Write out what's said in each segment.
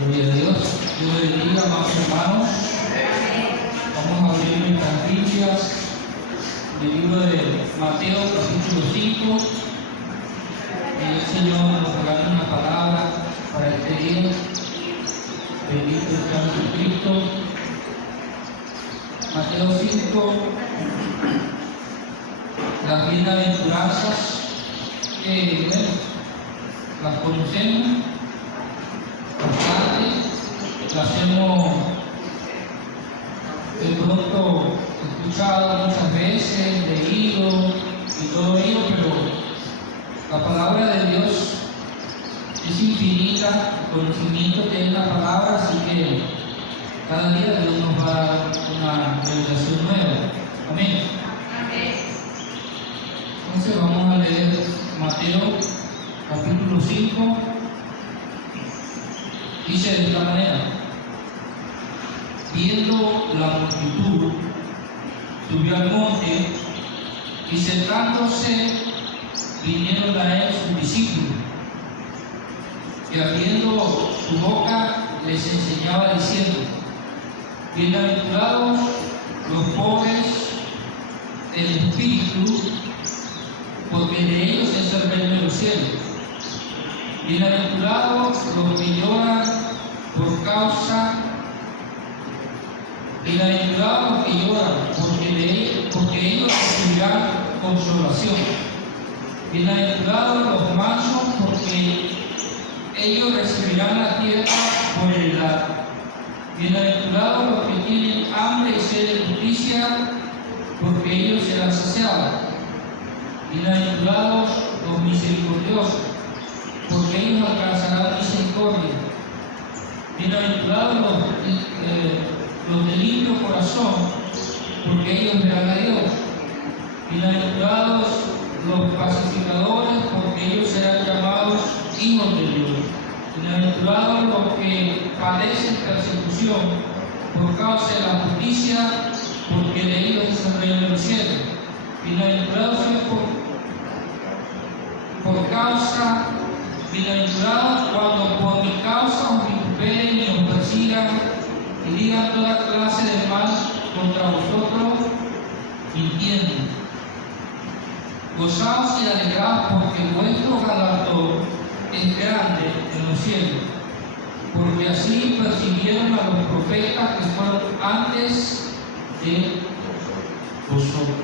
Gloria a Dios. Dios bendiga, amados hermanos. Vamos a abrir nuestras Biblias del libro de Mateo, capítulo 5. El Señor nos regala una palabra para este día. Bendito sea Jesucristo. Mateo 5. Las bienaventuranzas, las conocemos bastante, las hemos de pronto escuchado muchas veces, leído y todo ello, pero la palabra de Dios es infinita, el conocimiento que es la palabra, así que cada día Dios nos va a dar una revelación nueva. Amén. Entonces vamos a leer Mateo capítulo 5. Dice de esta manera: viendo la multitud, subió al monte y sentándose vinieron a él sus discípulos, y abriendo su boca les enseñaba diciendo: bienaventurados los pobres en espíritu, porque de ellos es el reino de los cielos. Bienaventurados los que lloran por causa, bienaventurados los que lloran, porque ellos recibirán consolación. Bienaventurados los mansos, porque ellos recibirán la tierra por heredad. Bienaventurados los que tienen hambre y sed de justicia, porque ellos serán saciados. Bienaventurados los misericordiosos, porque ellos alcanzarán misericordia. Bienaventurados los de limpio corazón, porque ellos verán a Dios. Bienaventurados los pacificadores, porque ellos serán llamados hijos de Dios. Bienaventurados los que padecen persecución por causa de la justicia, porque de ellos es el reino de los cielos. Bienaventurados bienaventurados cuando por mi causa os vituperen y os persigan y digan toda clase de mal contra vosotros, mintiendo. Gozaos y alegraos, porque vuestro galardón es grande en los cielos, porque así persiguieron a los profetas que fueron antes de vosotros.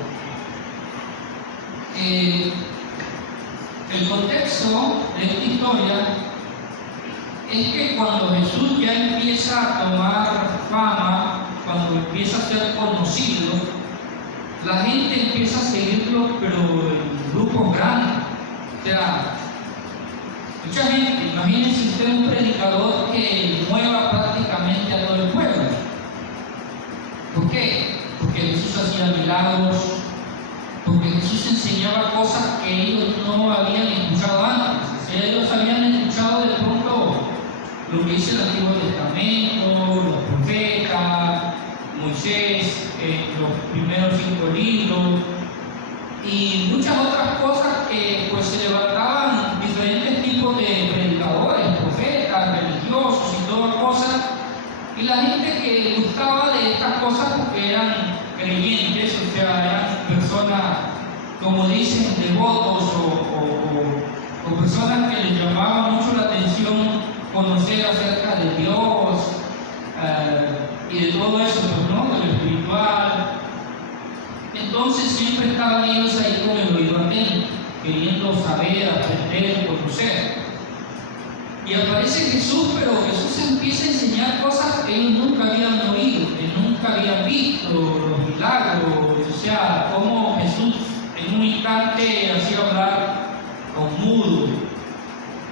El contexto de esta historia es que cuando Jesús ya empieza a tomar fama, cuando empieza a ser conocido, la gente empieza a seguirlo, pero en grupos grandes. O sea, mucha gente, imagínense usted un predicador que mueva prácticamente a todo el pueblo. ¿Por qué? Porque Jesús hacía milagros, porque Jesús enseñaba cosas que ellos no habían escuchado antes. Ellos habían escuchado de pronto lo que dice el Antiguo Testamento, los profetas, Moisés, los primeros 5 libros y muchas otras cosas que pues se levantaban diferentes tipos de predicadores, profetas, religiosos y todas cosas, y la gente que gustaba de estas cosas porque eran creyentes, o sea, eran personas, como dicen, devotos o personas que les llamaba mucho la atención conocer acerca de Dios y de todo eso, pues, ¿no? De lo espiritual. Entonces siempre estaban ellos ahí con el oído atento, queriendo saber, aprender, conocer. Y aparece Jesús, pero Jesús empieza a enseñar cosas que ellos nunca habían oído, que nunca habían visto, los milagros, o sea, cómo Jesús en un instante hacía hablar a un mudo,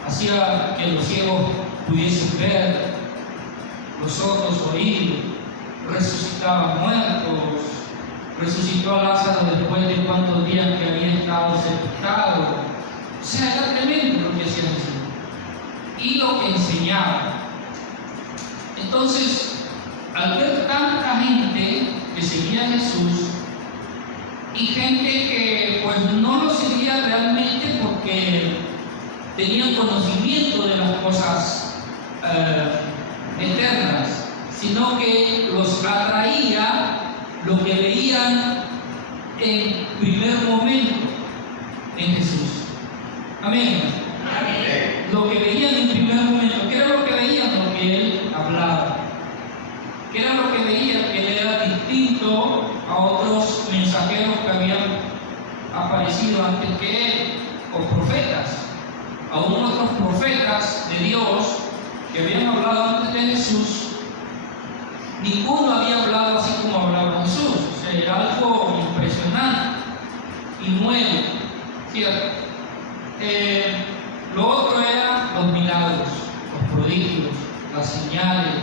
hacía que los ciegos pudiesen ver, los sordos oír, resucitaba muertos, resucitó a Lázaro después de cuántos días que había estado sepultado. O sea, era tremendo lo que hacía Jesús y lo que enseñaba. Entonces, al ver tanta gente que seguía a Jesús y gente que pues no lo seguía realmente porque tenían conocimiento de las cosas eternas, sino que los atraía lo que veían en primer momento en Jesús. Amén. Amén. Lo que veían en primer momento, ¿qué era lo que veían? Lo que Él hablaba. ¿Qué era lo que veían? Que Él era distinto a otros mensajeros que habían aparecido antes que Él, o profetas. A otros profetas de Dios que habían hablado antes de Jesús, ninguno había hablado así como hablaba Jesús. O sea, era algo impresionante y nuevo, ¿cierto? Lo otro eran los milagros, los prodigios, las señales,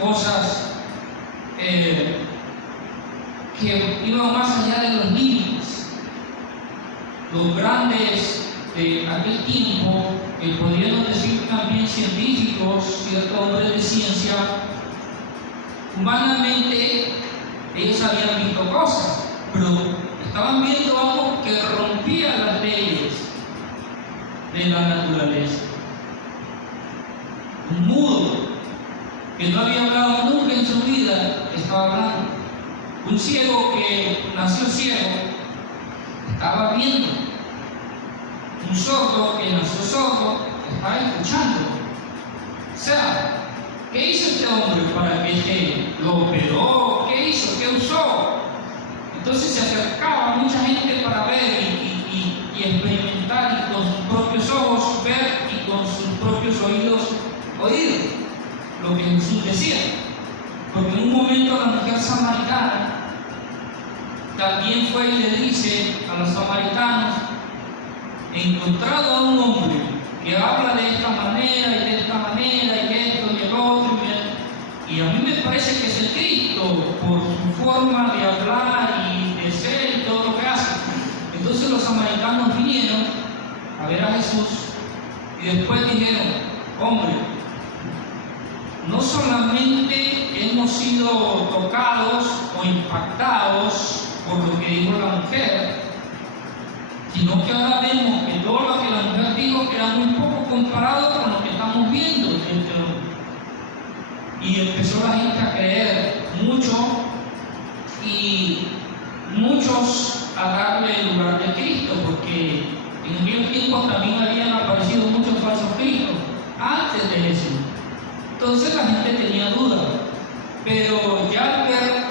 cosas que iban más allá de los límites. Los grandes de aquel tiempo, que podríamos decir también científicos, ciertos hombres de ciencia, humanamente ellos habían visto cosas, pero estaban viendo algo que rompía las leyes de la naturaleza. Un mudo que no había hablado nunca en su vida estaba hablando. Un ciego que nació ciego estaba viendo. Un sordo que nació sordo estaba escuchando. O sea, ¿qué hizo este hombre para que lo operó? ¿Qué hizo? ¿Qué usó? Entonces se acercaba mucha gente para ver y experimentar, y con sus propios ojos ver y con sus propios oídos oír lo que Jesús decía. Porque en un momento la mujer samaritana también fue y le dice a los samaritanos: he encontrado a un hombre que habla de esta manera y de esta manera y esto y el otro, y a mí me parece que es el Cristo por su forma de hablar y de ser y todo lo que hace. Entonces los samaritanos vinieron a ver a Jesús y después dijeron: hombre, no solamente hemos sido tocados o impactados por lo que dijo la mujer, sino que ahora vemos que todo lo que la mujer dijo era muy poco comparado con lo que estamos viendo de este hombre. Y empezó la gente a creer mucho, y muchos a darle el lugar de Cristo, porque en aquel tiempo también habían aparecido muchos falsos cristos antes de Jesús. Entonces la gente tenía dudas, pero ya al ver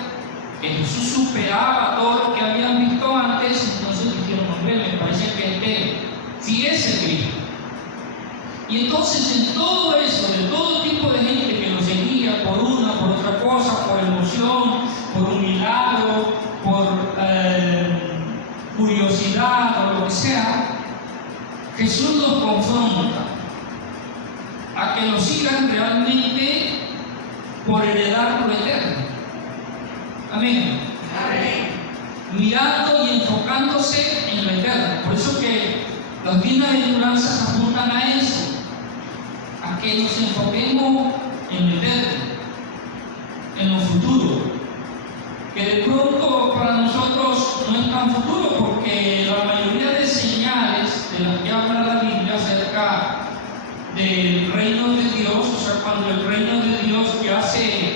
que Jesús superaba todo lo que habían visto antes, entonces dijeron: hombre, me parece que este sí es el Cristo. Y entonces en todo eso, de todo tipo de gente que lo seguía por una, por otra cosa, por emoción, por un milagro, por curiosidad o lo que sea, Jesús los confronta a que lo sigan realmente por heredar lo eterno. Amén. Amén. Mirando y enfocándose en lo eterno. Por eso que las bienaventuranzas apuntan a eso, a que nos enfoquemos en lo eterno, en lo futuro, que de pronto para nosotros no es tan futuro, porque la mayoría de señales de las que habla la Biblia acerca del reino de Dios, o sea, cuando el reino de Dios ya se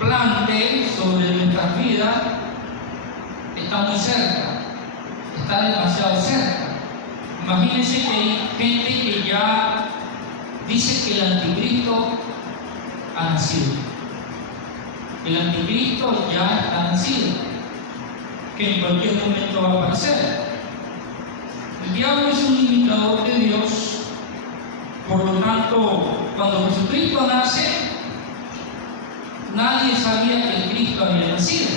plante sobre nuestras vidas, está muy cerca, está demasiado cerca. Imagínense que hay gente que ya dice que el anticristo ha nacido. El anticristo ya está nacido, que en cualquier momento va a aparecer. El diablo es un imitador de Dios, por lo tanto, cuando Jesucristo nace, nadie sabía que el Cristo había nacido.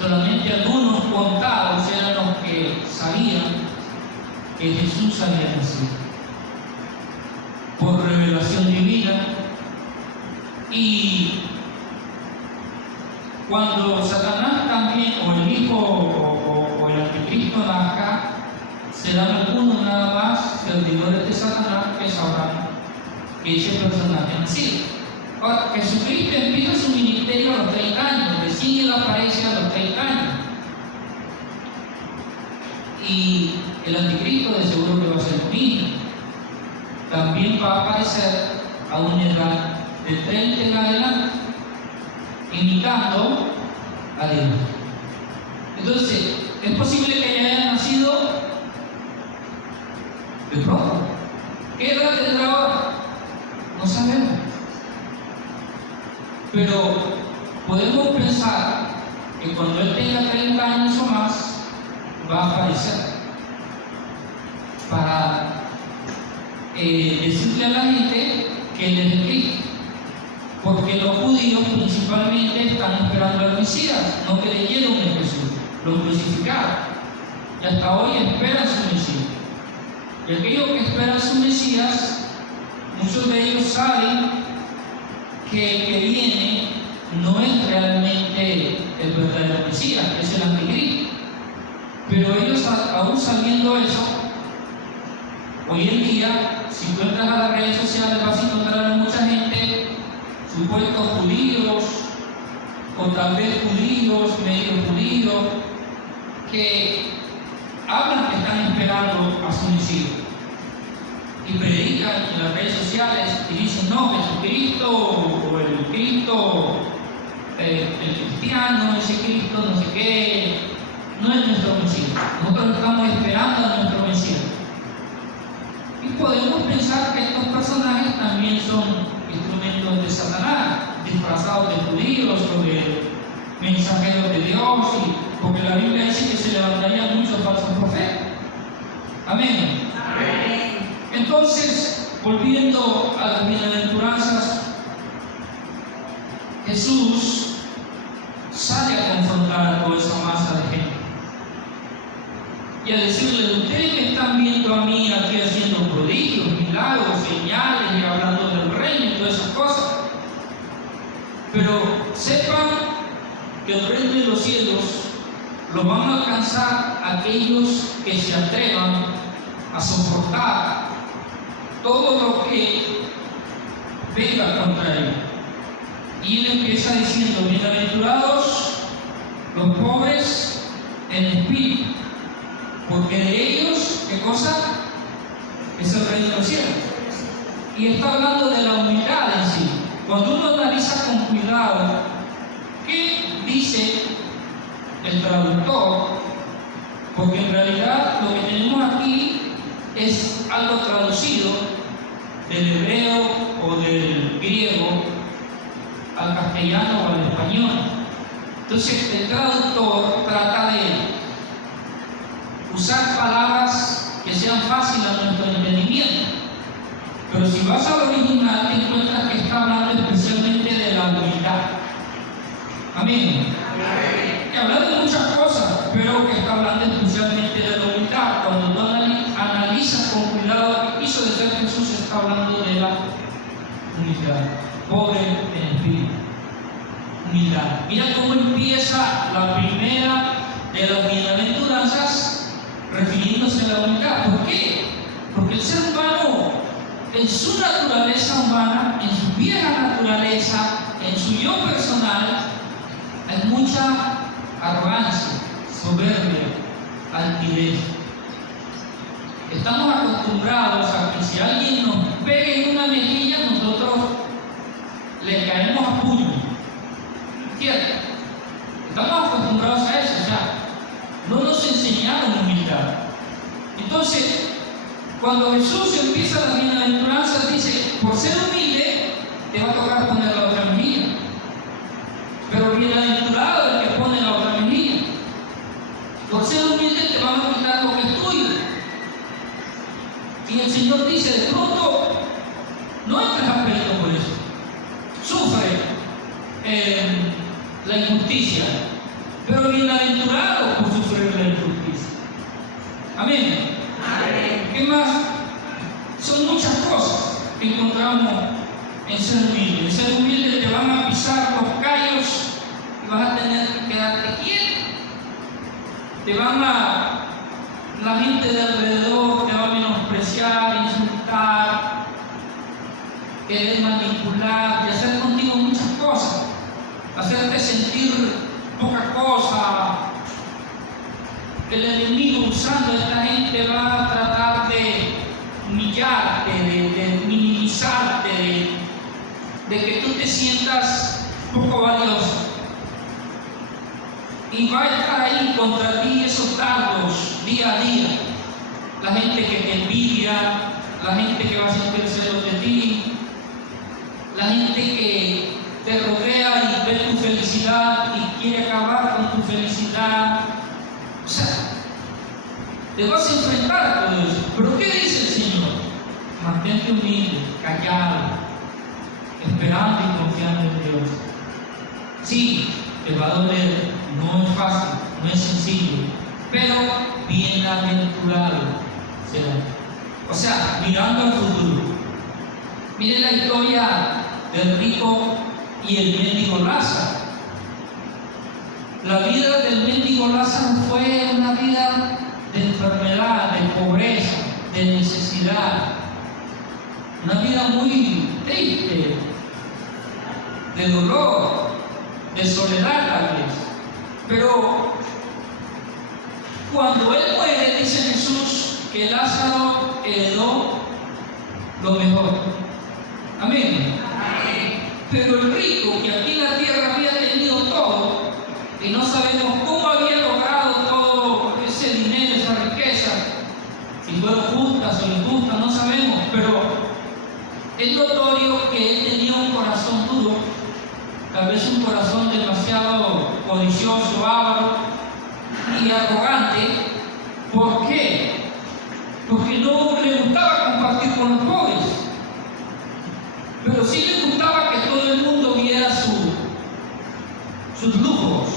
Solamente algunos contados eran los que sabían que Jesús había nacido por revelación divina. Y cuando Satanás también, o el Hijo o el Anticristo nazca, serán algunos nada más servidores de Satanás que sabrán que ese personaje ha nacido. Ahora, Jesucristo empieza su ministerio a los 30 años, recién Él aparece a los 30 años. Y el anticristo de seguro que va a ser un niño. también va a aparecer a una edad de 30 en adelante, imitando a Dios. Entonces, es posible que haya nacido de pronto. ¿Qué edad tendrá ahora? No sabemos. Pero podemos pensar que cuando él tenga 30 años o más, va a aparecer para decirle a la gente que él es el Cristo. Porque los judíos principalmente están esperando al Mesías, no creyeron en Jesús, lo crucificaron. Y hasta hoy esperan su Mesías. Y aquellos que esperan su Mesías, muchos de ellos saben que el que viene no es realmente el verdadero Mesías, es el anticristo. Pero ellos, aún sabiendo eso, hoy en día, si tú entras a las redes sociales, vas a encontrar a mucha gente, supuestos judíos, o tal vez judíos, medio judíos, que hablan que están esperando a su Mesías. Y predican en las redes sociales y dicen, no, Jesucristo, o el Cristo, el cristiano, ese Cristo, no sé qué, no es nuestro Mesías. Nosotros estamos esperando a nuestro Mesías. Y podemos pensar que estos personajes también son instrumentos de Satanás, disfrazados de judíos o de mensajeros de Dios, porque la Biblia dice que se levantarían muchos falsos profetas. Amén. Amén. Entonces, volviendo a las bienaventuranzas, Jesús sale a confrontar a toda esa masa de gente y a decirle, ustedes me están viendo a mí aquí haciendo prodigios, milagros, señales y hablando del reino y todas esas cosas, pero sepan que el reino de los cielos lo van a alcanzar aquellos que se atrevan a soportar todo lo que venga contra él. Y él empieza diciendo, bienaventurados los pobres en espíritu, porque de ellos, ¿qué cosa? Es el reino de los cielos. Y está hablando de la humildad en sí. Cuando uno analiza con cuidado qué dice el traductor, porque en realidad lo que tenemos aquí es algo traducido del hebreo o del griego al castellano o al español. Entonces el traductor trata de usar palabras que sean fáciles a nuestro entendimiento. Pero si vas al original te encuentras que está hablando especialmente de la humildad. Amén. Que habla de muchas cosas, pero que está hablando especialmente de la humildad. Cuando tú analizas con cuidado qué quiso decir Jesús, está hablando de la humildad. Pobre en espíritu. Humildad. Mira cómo empieza la primera de las bienaventuranzas refiriéndose a la humildad. ¿Por qué? Porque el ser humano, en su naturaleza humana, en su vieja naturaleza, en su yo personal, hay mucha arrogancia, soberbia, altivez. Estamos acostumbrados a que si alguien nos pega en una mejilla, nosotros le caemos a puño. ¿Cierto? Estamos acostumbrados a eso, o sea, no nos enseñaron humildad. Entonces, cuando Jesús empieza las bienaventuranzas, dice, por ser humilde, te va a tocar poner la otra mejilla. Pero bienaventurado el que pone la otra mejilla. Por ser humilde te van a quitar lo que es tuyo. Y el Señor dice, de pronto, no entres a pleito por eso. Sufre la injusticia, pero bienaventurado por sufrir la injusticia. Amén. Amén. ¿Qué más? Son muchas cosas que encontramos en ser humilde. En ser humilde te van a pisar los callos y vas a tener que quedarte quieto. La gente de alrededor te va a menospreciar, insultar, querer manipular y hacer contigo muchas cosas, hacerte sentir poca cosa. El enemigo, usando a esta gente, va a tratar de humillarte, de de que tú te sientas poco valioso. Y va a estar ahí contra ti esos dardos día a día. La gente que te envidia, la gente que va a sentir celos de ti, la gente que te rodea y ve tu felicidad y quiere acabar con tu felicidad. O sea, te vas a enfrentar a todo eso. Pero ¿qué dice el Señor? Mantente humilde, callado, esperando y confiando en Dios. Sí, te va a doler, no es fácil, no es sencillo, pero bienaventurado será. O sea, mirando al futuro. Miren la historia del rico y el mendigo Lázaro. La vida del mendigo Lázaro fue una vida de enfermedad, de pobreza, de necesidad. Una vida muy triste, de dolor, de soledad tal vez. Pero cuando él muere, dice Jesús que Lázaro heredó lo mejor. Amén. Pero el rico, que aquí en la tierra había tenido todo, y no sabemos cómo había logrado todo ese dinero, esa riqueza, si fueron justas o injustas, no sabemos, pero es notorio que él tenía un corazón duro, tal vez un corazón demasiado codicioso, avaro y arrogante. ¿Por qué? Porque no le gustaba compartir con los pobres, pero sí le gustaba que todo el mundo viera sus lujos,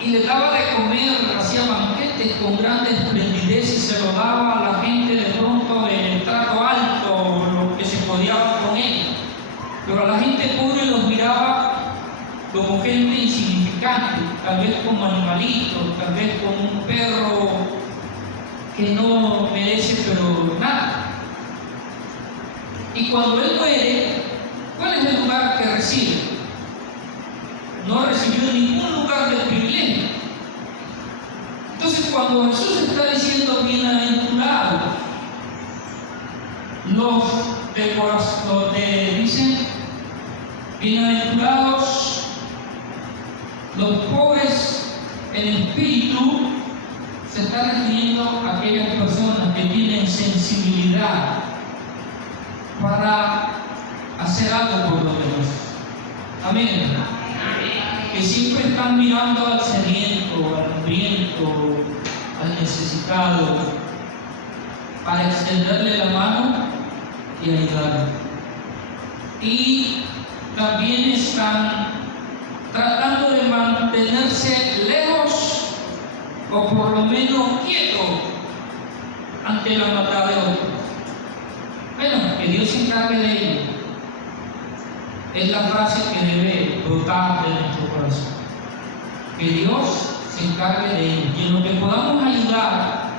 y le daba de comer, hacía banquetes con grande esplendidez y se lo daba a la gente de pronto de trato alto, los que se codeaban con él. Pero a la gente pobre los miraba como gente insignificante, tal vez como animalitos, tal vez como un perro que no merece pero nada. Y cuando él muere, ¿cuál es el lugar que recibe? No recibió ningún lugar de privilegio. Entonces, cuando Jesús está diciendo bienaventurados, dicen bienaventurados los pobres en espíritu, se está refiriendo a aquellas personas que tienen sensibilidad para hacer algo por los demás. Amén. Que siempre están mirando al sediento, al hambriento, al necesitado, para extenderle la mano y ayudarle. Y también están tratando de mantenerse lejos o por lo menos quietos ante la maldad de otros. Bueno, que Dios se encargue de ello. Es la frase que debe brotar de nuestro corazón. Que Dios se encargue de ello. Y en lo que podamos ayudar.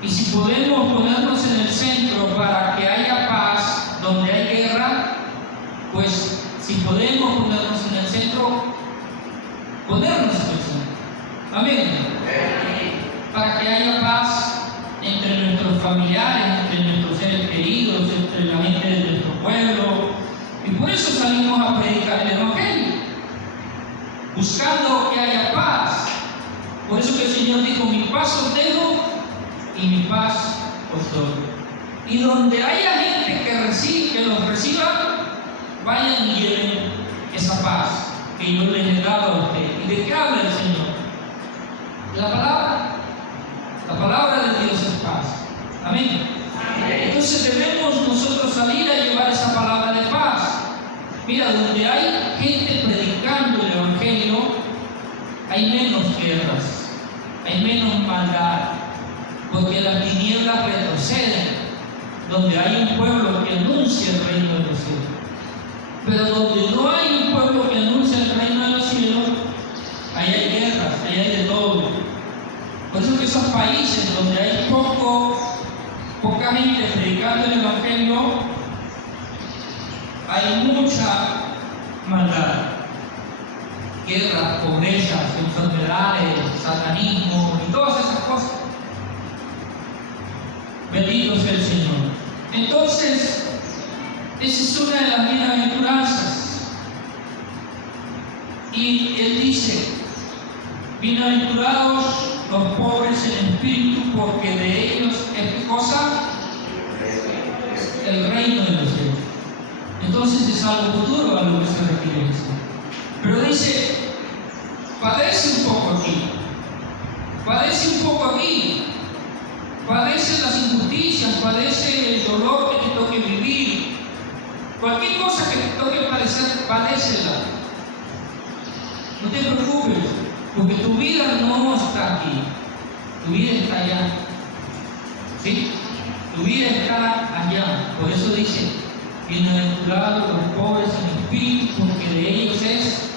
Y si podemos ponernos en el centro para que haya paz donde hay guerra, pues si podemos ponernos en el centro, ponernos en el centro. Amén. Para que haya paz entre nuestros familiares, entre nuestros seres queridos, entre la gente de nuestro pueblo. Y por eso salimos a predicar el Evangelio, buscando que haya paz. Por eso que el Señor dijo: mi paz os dejo y mi paz os doy. Y donde haya gente que los reciba, vayan y lleven esa paz que yo les he dado a ustedes. ¿Y de qué habla el Señor? De la palabra. La palabra de Dios es paz. Amén. Entonces debemos nosotros salir a llevar esa palabra de paz. Mira, donde hay gente predicando el Evangelio, hay menos guerras, hay menos maldad, porque las tinieblas retroceden. Donde hay un pueblo que anuncia el reino de los cielos. Pero donde no hay un pueblo que anuncia el reino de los cielos, ahí hay guerras, ahí hay de todo. Por eso que esos países donde hay poca gente predicando el Evangelio, hay mucha maldad, guerras, pobrezas, enfermedades, satanismo y todas esas cosas. Bendito sea el Señor. Entonces, Esa es una de las bienaventuranzas. Y él dice, bienaventurados los pobres en espíritu, porque de ellos es ¿qué cosa? El reino de los cielos. Entonces es algo futuro a lo que se refiere eso. Pero dice, padece un poco aquí, padece un poco aquí, padece las injusticias, padece el dolor que te toque vivir, cualquier cosa que te toque padecer, padécela. No te preocupes, porque tu vida no está aquí, tu vida está allá. ¿Sí? Tu vida está allá. Por eso dice, bienaventurados los pobres en espíritu, porque de ellos es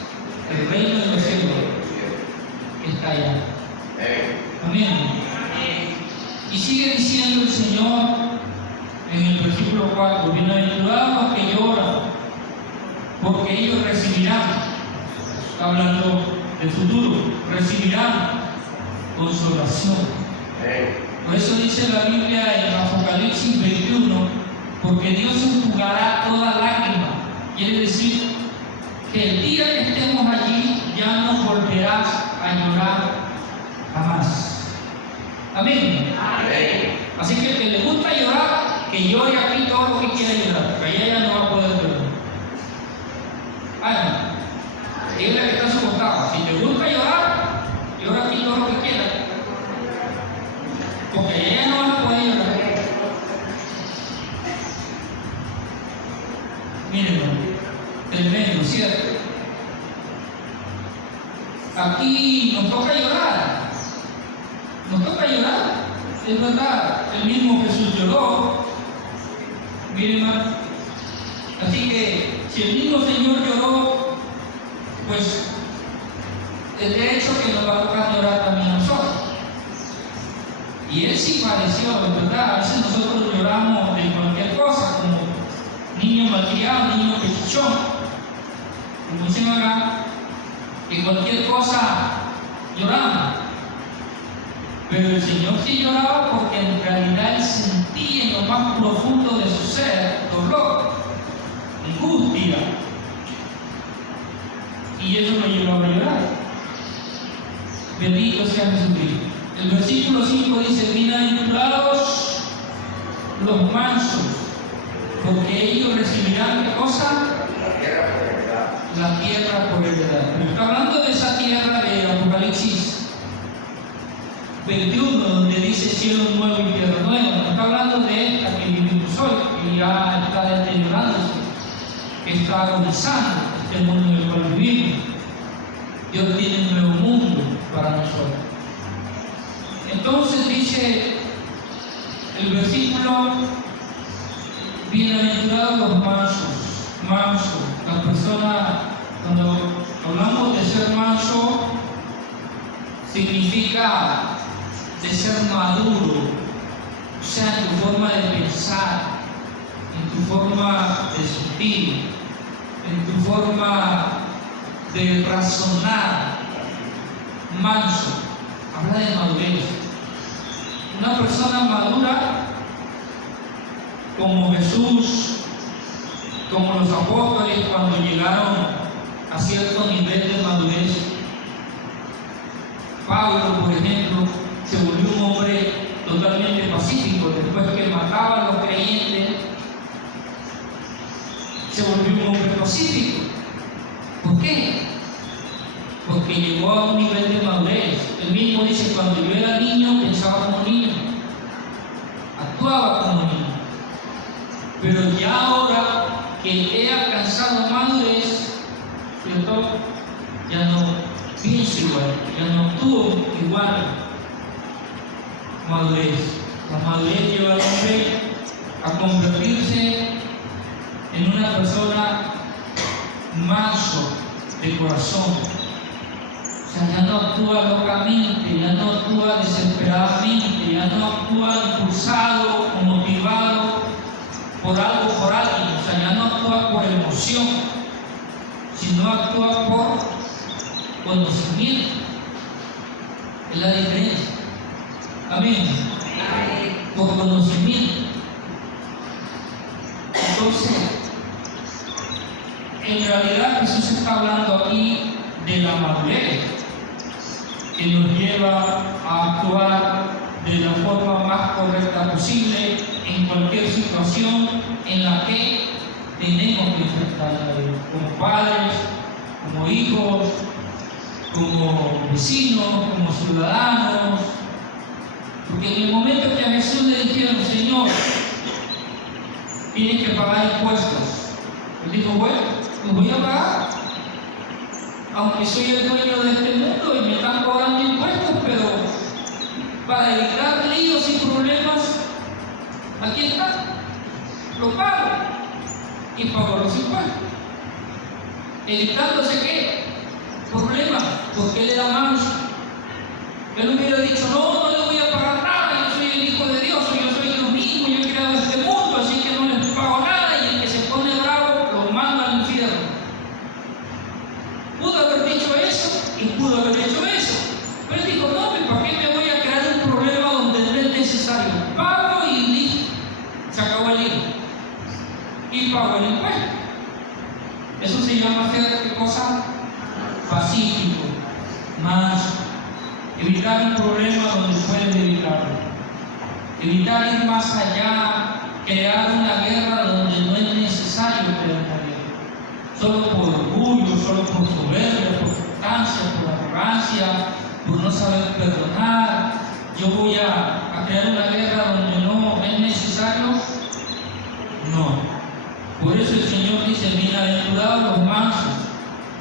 el reino de los cielos. Está allá. Amén. Y sigue diciendo el Señor en el versículo 4, bienaventurados los que lloran, porque ellos recibirán, está hablando del futuro, recibirán consolación. Por eso dice la Biblia en Apocalipsis 21, porque Dios enjugará toda lágrima. Quiere decir que el día que estemos allí ya no volverás a llorar jamás. Amén. Amén. Así que el que le gusta llorar, que llore aquí todo lo que quiera llorar, que allá ya no va a poder llorar. Ella es la que está soportada. Si te gusta llorar, llora aquí todo lo que quieras. Porque ella no va a poder llorar. Miren, tremendo, ¿cierto? Aquí nos toca llorar. Nos toca llorar. Es verdad, el mismo Jesús lloró. Miren, hermano. Así que, si el mismo Señor lloró, pues es de hecho que nos va a tocar llorar también a nosotros. Y él sí padeció, es verdad. A veces nosotros lloramos de cualquier cosa, como niño malcriado, niño pechuchón. Como dicen acá, que cualquier cosa lloramos. Pero el Señor sí lloraba porque en realidad él sentía en lo más profundo de su ser dolor, angustia. Y eso lo llevaba a llorar. Bendito sea Jesucristo. El versículo 5 dice, bienaventurados los mansos, porque ellos recibirán ¿qué cosa? La tierra por heredad. Pero está hablando de esa tierra de Apocalipsis 21, donde dice cielo nuevo y tierra nueva. No está hablando de esta que vivimos hoy, que ya está deteriorándose, que está agonizando este mundo en el cual vivimos. Dios tiene un nuevo mundo para nosotros. Entonces dice el versículo, bienaventurados los mansos, las personas, cuando hablamos de ser manso, significa de ser maduro, o sea, en tu forma de pensar, en tu forma de sentir, en tu forma de razonar. Manso, habla de madurez. Una persona madura, como Jesús, como los apóstoles cuando llegaron a cierto nivel de madurez. Pablo, por ejemplo, se volvió un hombre totalmente pacífico después que mataba a los creyentes. Se volvió un hombre pacífico. ¿Por qué? Porque llegó a un nivel de madurez. Él mismo dice, cuando yo era niño pensaba como niño, actuaba como niño. Pero ya ahora que he alcanzado madurez, ¿cierto? Ya no pienso igual, ya no actúo igual. Madurez. La madurez lleva al hombre a convertirse en una persona manso de corazón. O sea, ya no actúa locamente, ya no actúa desesperadamente, ya no actúa impulsado o motivado por algo, por alguien. O sea, ya no actúa por emoción, sino actúa por conocimiento. Es la diferencia. Amén. Por conocimiento. Entonces, realidad Jesús está hablando aquí de la madurez, que nos lleva a actuar de la forma más correcta posible en cualquier situación en la que tenemos que enfrentar a Dios, como padres, como hijos, como vecinos, como ciudadanos. Porque en el momento que a Jesús le dijeron, Señor, tienes que pagar impuestos, él dijo, bueno, los voy a pagar, aunque soy el dueño de este mundo y me están cobrando impuestos, pero para evitar líos y problemas, aquí está, lo pago y pago los impuestos. Evitándose qué problemas, porque él era manso. Él hubiera dicho, no le voy a pagar nada, yo soy el Hijo de Dios, yo soy Dios mismo, yo he creado este mundo, así que no les pago nada, y el que se pone bravo lo manda al infierno. Pudo haber dicho eso y pudo haber hecho eso, pero él dijo, no, ¿para qué me voy a crear un problema donde no es necesario? Pago y listo, se acabó el lío. Y pago el impuesto. Eso se llama hacer ¿qué cosa? Pacífico, manso. Evitar un problema donde puedes evitarlo. Evitar ir más allá, crear una guerra donde no es necesario crear una guerra. Solo por orgullo, solo por soberbia, por jactancia, por arrogancia, por no saber perdonar. Yo voy a crear una guerra donde no es necesario. No. Por eso el Señor dice, bienaventurados los mansos,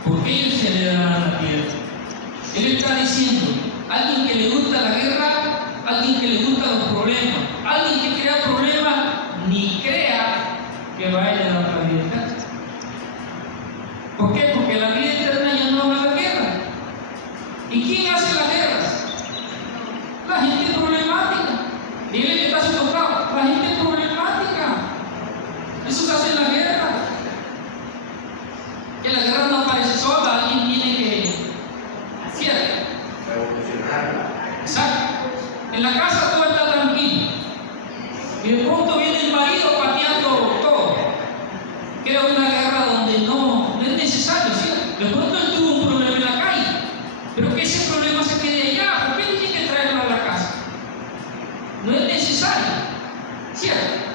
porque ellos se heredarán la tierra. Él está diciendo, alguien que le gusta la guerra, alguien que le gustan los problemas, alguien que crea problemas, ni crea que va a heredar la vida eterna. ¿Por qué? Porque la vida eterna ya no habla de guerra. ¿Y quién hace la guerra? La gente problemática. Dile que está a su costado, la gente problemática. Eso se hace en la guerra. Que la guerra no aparece sola, alguien tiene que hacer. Exacto. En la casa todo está tranquilo. Y de pronto viene el marido pateando todo. Crea una guerra donde no es necesario, ¿cierto? De pronto él tuvo un problema en la calle, pero que ese problema se quede allá. ¿Por qué tiene que traerlo a la casa? No es necesario, ¿cierto?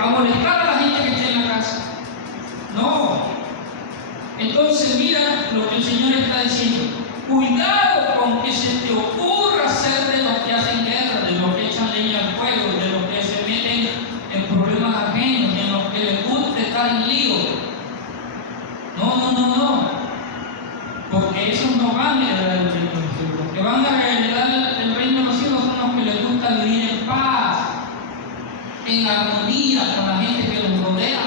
A molestar a la gente que esté en la casa. No. Entonces mira lo que el Señor está diciendo. Cuidado con que se te ocurra ser de los que hacen guerra, de los que echan leña al fuego, de los que se meten en problemas ajenos, de los que les gusta estar en lío. No. Porque esos no van a heredar el reino de los cielos. Los que van a heredar el reino de los cielos son los que les gusta vivir en paz, en armonía con la gente que los rodea,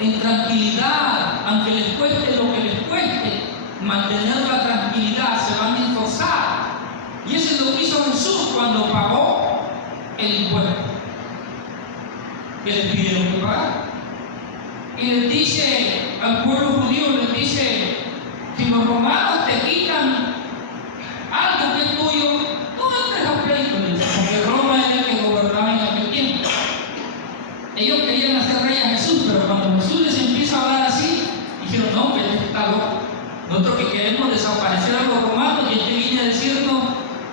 en tranquilidad, aunque les cueste lo que les cueste, mantener la tranquilidad, se van a esforzar. Y eso es lo que hizo Jesús cuando pagó el impuesto que les pidieron que pagar. Y les dice al pueblo judío, les dice, si los romanos te quitan algo que es tuyo, tú entres a pleito, porque Roma era el que gobernaba en aquel tiempo. Ellos querían hacer rey a Jesús, pero cuando Jesús les empieza a hablar así, dijeron, no, que este está loco. Nosotros que queremos desaparecer a los romanos, y este viene a decirnos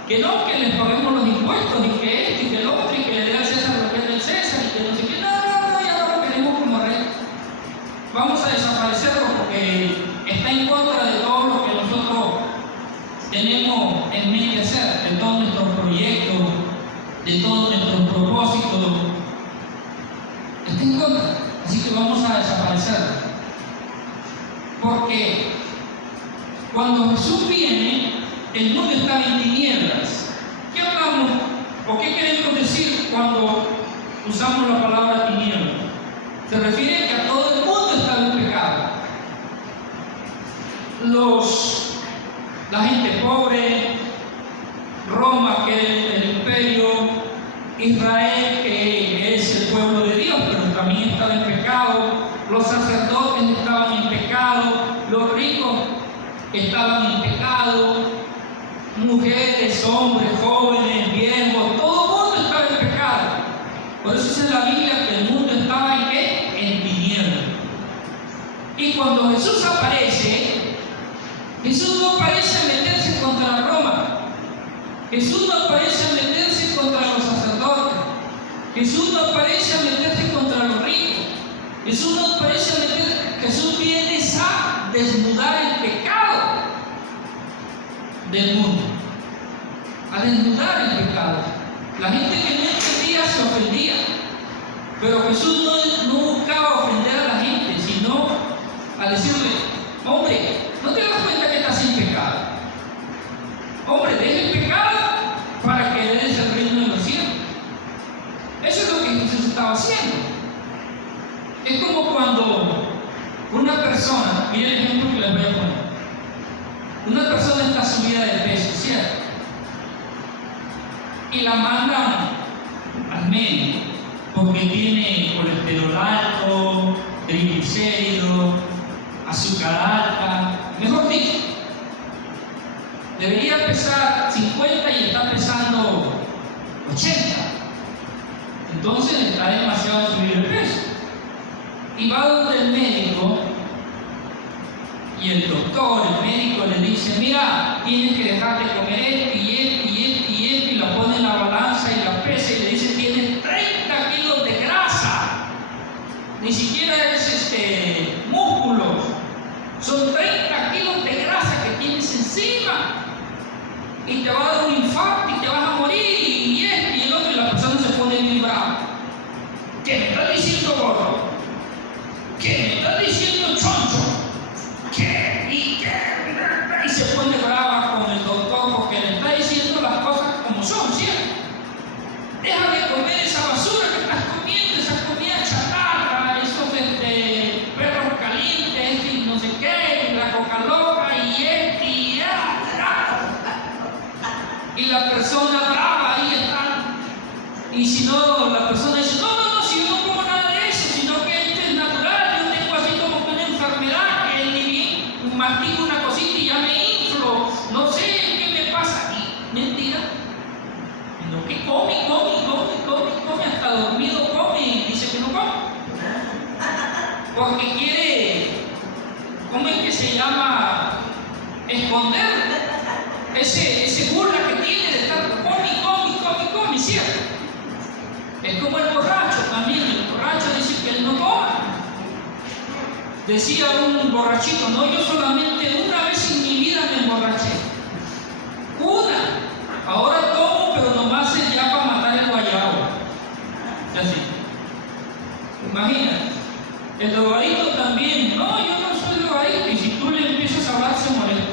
que no, que les paguemos los impuestos, y que esto, y que lo otro, y que le dé al César lo que es del César, y que no sé qué. No, ya no lo queremos como rey. Vamos a desaparecerlo porque está en contra de todo lo que nosotros tenemos en mente hacer, de todos nuestros proyectos, de todos nuestros propósitos. Está en contra, así que vamos a desaparecerlo. Porque cuando Jesús viene, el mundo está en tinieblas. ¿Qué hablamos o qué queremos decir cuando usamos la palabra tinieblas? Se refiere que a todo el mundo está en pecado. La gente pobre, Roma, que es el imperio, Israel, que es el pueblo de Dios, pero también estaba en pecado, los sacerdotes estaban en pecado, los ricos estaban en pecado, mujeres, hombres, jóvenes, viejos, todo el mundo estaba en pecado. Por eso dice la Biblia que el mundo estaba en ¿qué? En tinieblas. ¿Y que cuando Jesús aparece, Jesús no aparece a meterse contra Roma. Jesús no aparece a meterse contra los sacerdotes. Jesús no aparece a meterse contra los ricos. Jesús no aparece a meterse. Jesús viene a desnudar el pecado del mundo. A desnudar el pecado. La gente que no entendía se ofendía. Pero Jesús no buscaba ofender a la gente, sino a decirle: hombre, ¿no te das cuenta que estás sin pecado? Hombre, deja el pecado para que heredes el reino de los cielos. Eso es lo que Jesús estaba haciendo. Es como cuando una persona, mire el ejemplo que les voy a poner. Una persona está subida de peso, ¿cierto? Y la mandan al médico porque tiene colesterol alto, triglicéridos, azúcar alta, mejor dicho, debería pesar 50 y está pesando 80. Entonces está demasiado subido el peso. Y va donde el médico, y el doctor, el médico le dice: mira, tienes que dejar de comer esto y esto y esto y esto, y la pone en la balanza y la pesa y le dice: tienes 30 kilos de grasa. Ni siquiera es músculo, son 30 kilos de grasa que tienes encima. Y te va a dar un infarto y te vas a morir y esto y el otro, y la persona se pone bien brava. ¿Qué me estás diciendo, gordo? ¿Qué me estás diciendo, choncho? ¿Qué? ¿Y qué? Y se pone brava con el doctor porque le está diciendo las cosas como son, ¿cierto? Deja de comer esa basura que estás comiendo, esa comida chatarra, esos perros calientes, y no sé qué, y la coca loca, y esto, y y la persona brava ahí está. Y si no, la persona dice: no, si yo no como nada de eso, sino que esto es natural, yo tengo así como que una enfermedad que ni mastico una cosita y ya me inflo, no sé qué me pasa. Y mentira. Lo que come, hasta dormido come y dice que no come. Porque quiere, ¿cómo es que se llama? Esconder ese burla que tiene de estar come, ¿cierto? Es como el borracho también. El borracho dice que él no toma. Decía un borrachito: no, yo solamente una vez en mi vida me emborraché. Una. Ahora tomo, pero nomás es ya para matar el guayabo. Así. Imagínate. El drogadito también: no,